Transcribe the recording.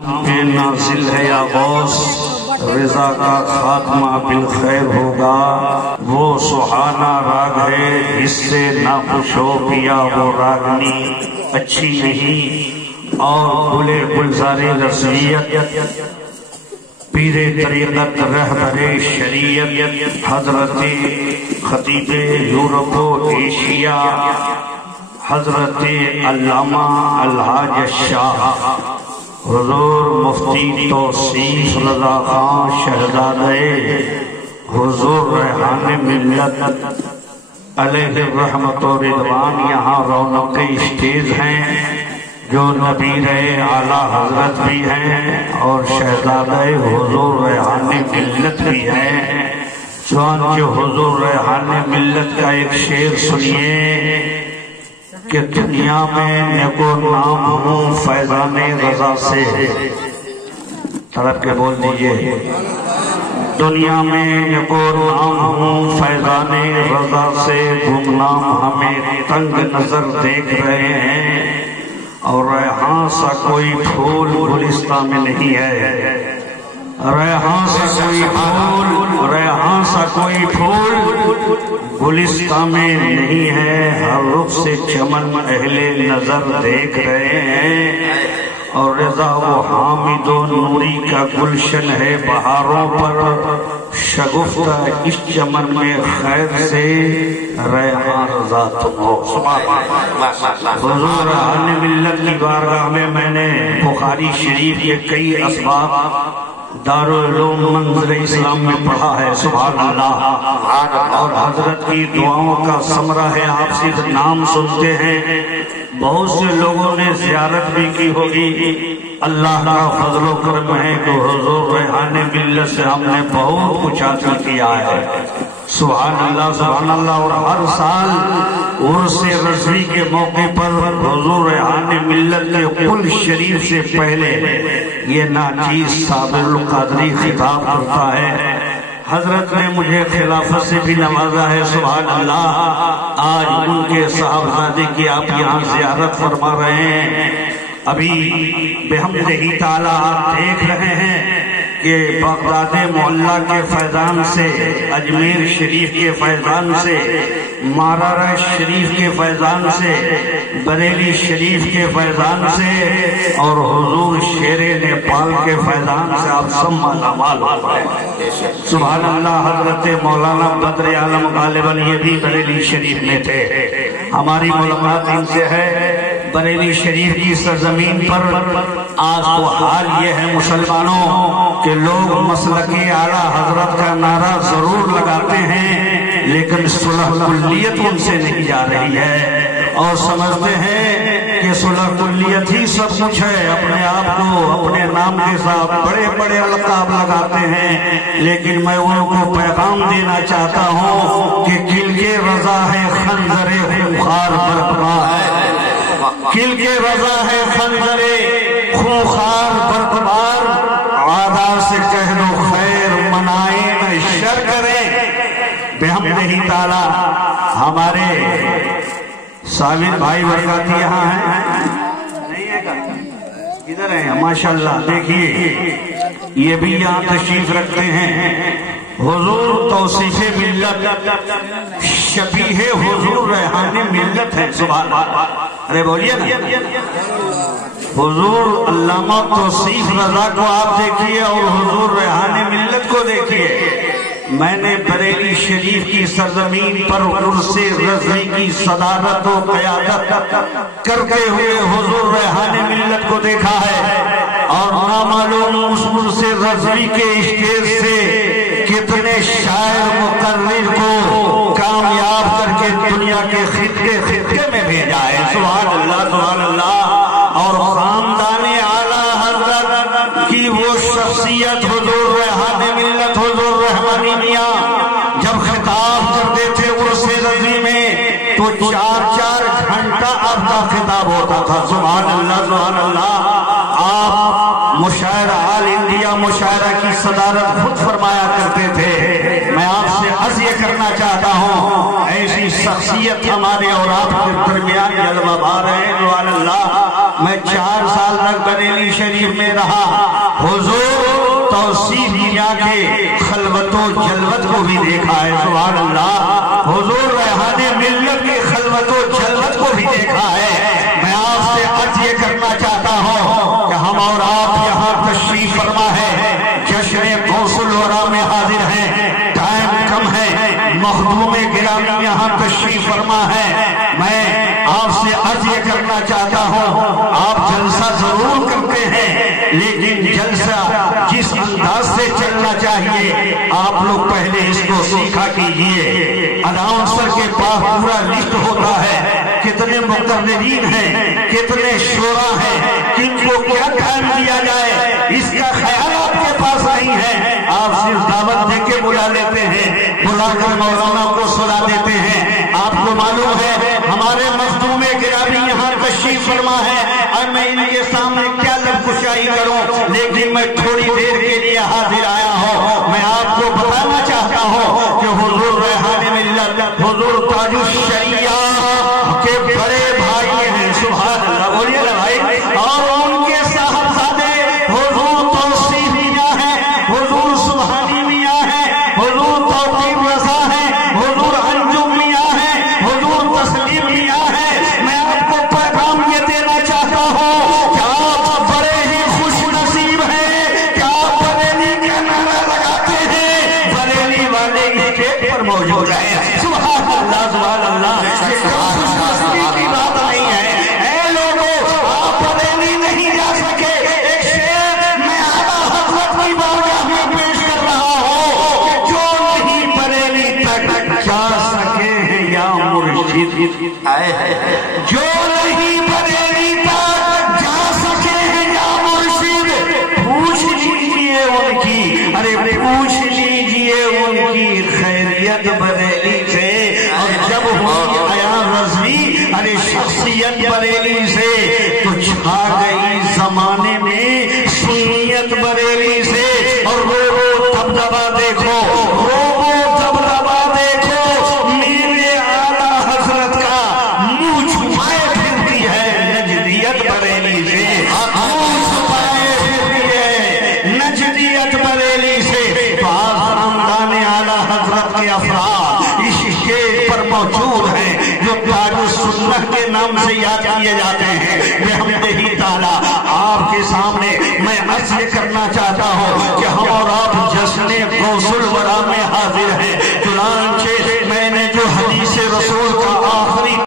نازل ہے یا غوث رضا کا خاتمہ بالخیر ہوگا، وہ سہانا راگ ہے جس سے نہ خوش ہو پیا وہ راگنی اچھی نہیں۔ اور گلے گلزار رضویت پیر طریقت رہبر شریعت حضرت خطیب یورپ و ایشیا حضرت علامہ الحاج شاہ حضور مفتی توصیف رضا خان شہزادے حضور ریحان ملت علیہ رحمت و رضوان یہاں رونق اسٹیج ہیں، جو نبیر اعلیٰ حضرت بھی ہیں اور شہزادے حضور ریحان ملت بھی ہیں۔ چنانچہ حضور ریحان ملت کا ایک شعر سنیے کہ دنیا میں نیک و نام ہوں فیضان رضا سے، طرف کے بول دیجئے، دنیا میں نیک و نام ہوں فیضان رضا سے، گمنام ہمیں تنگ نظر دیکھ رہے ہیں، اور ریحان سا کوئی پھول گلستان میں نہیں ہے، ریحان سا کوئی پھول گلستان میں نہیں ہے، ہر رخ سے چمن اہل نظر دیکھ رہے ہیں، اور رضا و حامد و نوری کا گلشن ہے بہاروں پر، شگفتہ اس چمن میں خیر سے ریحان رضا تم ہو۔ حضور ریحان ملت کی بارگاہ میں نے بخاری شریف کے کئی اسباب دارالعلوم منظر اسلام میں پڑھا ہے، سبحان اللہ، اور حضرت کی دعاؤں کا ثمرہ ہے۔ آپ صرف نام سنتے ہیں، بہت سے لوگوں نے زیارت بھی کی ہوگی۔ اللہ کا فضل و کرم ہے کہ حضور ریحان ملت سے ہم نے بہت کچھ حاصل کیا ہے، سبحان اللہ سبحان اللہ۔ اور ہر سال عرس رضوی کے موقع پر حضور ریحان ملت کے قل شریف سے پہلے یہ ناچیز صابر القادری خطاب کرتا ہے۔ حضرت نے مجھے خلافت سے بھی نوازا ہے، سبحان اللہ۔ آج ان کے صاحبزادے کی آپ یہاں زیارت فرما رہے ہیں۔ ابھی بحمدہ تعالی آپ دیکھ رہے ہیں کہ بغداد معلیٰ کے فیضان سے، اجمیر شریف کے فیضان سے، مارارہ شریف کے فیضان سے، بریلی شریف کے فیضان سے، اور حضور شیر نیپال کے فیضان سے آپ سب مالا مال ہو رہے ہیں، سبحان اللہ۔ حضرت مولانا بدر عالم غالباً یہ بھی بریلی شریف میں تھے، ہماری ملاقات ان سے ہے بریلی شریف کی سرزمین پر۔ آج تو حال یہ ہے مسلمانوں کہ لوگ مسلک اعلیٰ حضرت کا نعرہ ضرور لگاتے ہیں، لیکن صلح کلیت ان سے نہیں جا رہی ہے، اور سمجھتے ہیں کہ صلح کلیت ہی سب کچھ ہے، اپنے آپ کو اپنے نام کے ساتھ بڑے بڑے القاب لگاتے ہیں۔ لیکن میں ان کو پیغام دینا چاہتا ہوں کہ کل کے رضا ہے خنجر خونخوار برقرار ہے، کل کے رضا ہے خنجر خونخوار برقرار، عادات سے کہہ دو خیر منائیں نہ شر کریں۔ بحمدہ تعالی ہمارے سامن بھائی برکاتی یہاں ہیں، ادھر ہیں ماشاءاللہ، دیکھیے یہ بھی یہاں تشریف رکھتے ہیں۔ حضور توصیف ملت شبیہ حضور ریحان ملت ہے، سبحان اللہ، ارے بولیے نا۔ حضور علامہ توصیف رضا کو آپ دیکھیے اور حضور ریحان ملت کو دیکھیے۔ میں نے بریلی شریف کی سرزمین پر عرس رضوی کی صدارت و قیادت کرتے ہوئے حضور ریحان ملت کو دیکھا ہے، اور نامعلوم اس عرس رضوی کے اسٹیج سے کتنے شاعر مقرر کو کامیاب کر کے دنیا کے خطے میں بھیجا ہے، سبحان اللہ سبحان اللہ۔ اور خاندان اعلیٰ حضرت کی وہ شخصیت حضور ریحان ملت حضور رحمانی میاں جب خطاب کرتے تھے عرس رضوی میں تو 4-4 گھنٹہ آپ کا خطاب ہوتا تھا، سبحان اللہ سبحان اللہ۔ آپ مشاعرہ آل انڈیا مشاعرہ کی صدارت خود فرمایا کرتے تھے۔ میں آپ سے عرض یہ کرنا چاہتا ہوں، ایسی شخصیت ہمارے اور آپ کے درمیان جلوہ بار ہے، سبحان اللہ۔ میں 4 سال تک بریلی شریف میں رہا، حضور توصیف میاں کے خلوت و جلوت کو بھی دیکھا ہے، سبحان اللہ، حضور ریحان ملت کے خلوت و جلوت کو بھی دیکھا ہے۔ میں آپ سے عرض یہ کرنا چاہتا ہوں کہ ہم اور آپ یہاں تشریف فرما ہے، جشن غوث الورا میں حاضر ہیں، ٹائم کم ہے، مخدوم گرامی یہاں تشریف فرما ہے۔ میں آپ سے عرض یہ کرنا چاہتا ہوں، آپ جلسہ ضرور کرتے ہیں لیکن جلسہ جس انداز سے چلنا چاہیے آپ لوگ پہلے اس کو سیکھا کیجئے۔ اناؤنسر کے پاس پورا لسٹ ہوتا ہے، کتنے مقررین ہیں، کتنے شورا ہیں، کن کو کیا ٹائم دیا جائے، اس کا خیال آپ کے پاس نہیں ہے۔ آپ صرف دعوت دے کے بلا لیتے ہیں، بلا کر مولانا کو سنا دیتے ہیں۔ آپ کو معلوم ہے ہمارے مخدوم گرامی یہاں تشریف فرما ہے، اور میں ان کے سامنے کیا لب کشائی کروں، لیکن میں تھوڑی دیر کے لیے حاضر آیا ہوں۔ میں آپ کو بتانا چاہتا ہوں کہ حضور ریحان ملت، حضور تاج الشریعہ کے بڑے بھائی ہیں، سبحان اللہ، بولیے نا بھائی، اور ان کے صاحبزادے حضور توصیف میاں ہیں، حضور سبحانی میاں ہیں، حضور توقیف رضا ہیں، حضور انجم میاں ہیں، حضور تسلیم میاں ہیں۔ میں آپ کو پیغام یہ دینا چاہتا ہوں کہ آپ بڑے ہی خوش نصیب ہیں کہ آپ بریلی کا نعرہ لگاتے ہیں، بریلی والے اسٹیج پر موجود ہیں، سبحان اللہ، سبحان اللہ۔ یہ خوش نصیبی کی بات نہیں ہے، اے لوگوں آپ بریلی نہیں جا سکے، ایک شعر میں اعلیٰ حضرت کی بارگاہ میں پیش کر رہا ہوں کہ جو نہیں بریلی تک جا سکے ہیں یا مرشد، جو نہیں بریلی تک جا سکے ہیں یا مرشد، پوچھ لیجئے ان کی، ارے پوچھ لیجئے ان کی خیریت بریلی سے، اور جب ہوئی عیاں رضوی ارے شخصیت بریلی سے، تو چھا گئی زمانے میں سنیت بریلی سے، اور رو دبدبا دیکھو، رو دبدبا دیکھو، میرے اعلیٰ حضرت کا منہ چھپائے پھرتی ہے نجدیت بریلی سے، منہ چھپائے پھرتی ہے نجدیت بریلی سے۔ تو آپ خاندان اعلیٰ حضرت کے افراد اس اسٹیج پر موجود ہیں جو تاج السنہ کے نام سے یاد کیے جاتے ہیں۔ بحمدہ تعالیٰ آپ کے سامنے میں عرض کرنا چاہتا ہوں کہ ہم اور آپ جشن غوث